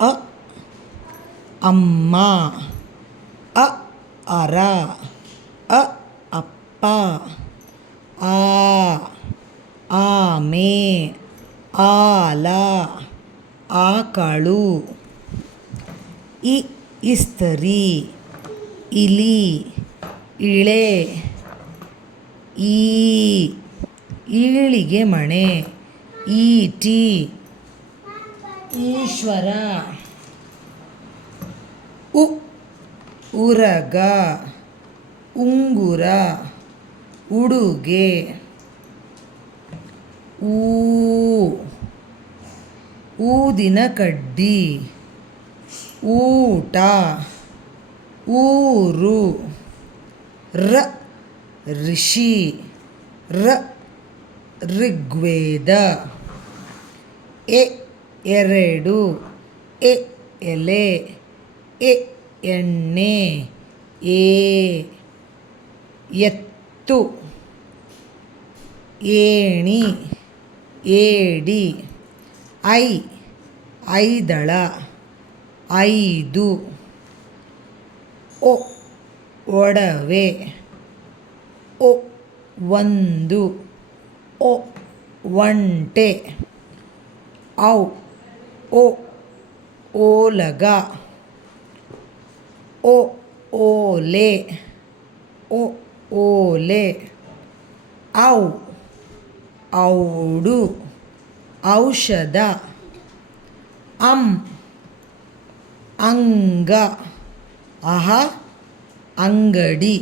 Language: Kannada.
ಅ ಅಮ್ಮ, ಅ ಅರ, ಅ ಅಪ್ಪ, ಆ ಆಮೆ, ಆಲ, ಆಕಳು, ಇ ಇಸ್ತರಿ, ಇಲಿ, ಇಳೆ, ಈ ಈಳಿಗೆ ಮಣೆ, ಈಟಿ, ಈಶ್ವರ, ಉ ಉರಗ, ಉಂಗುರ, ಉಡುಗೆ, ಊ ಊದಿನ ಕಡ್ಡಿ, ಊಟ, ಊರು, ರ ಋಷಿ, ರ ಋಗ್ವೇದ, ಎ ಎರಡು, ಎ ಎಲೆ, ಎ ಎಣ್ಣೆ, ಏ ಎತ್ತು, ಏಣಿ, ಏಡಿ, ಐ ಐದಳ, ಐದು, ಒ ಒಡವೆ, ಒ ಒಂದು, ಒ ಒಂಟೆ, ಔ ಓ ಓಲಗ, ಒ ಓಲೆ, ಒ ಓಲೆ, ಔ ಔಡು, ಔಷಧ, ಅಂ ಅಂಗ, ಅಹ ಅಂಗಡಿ.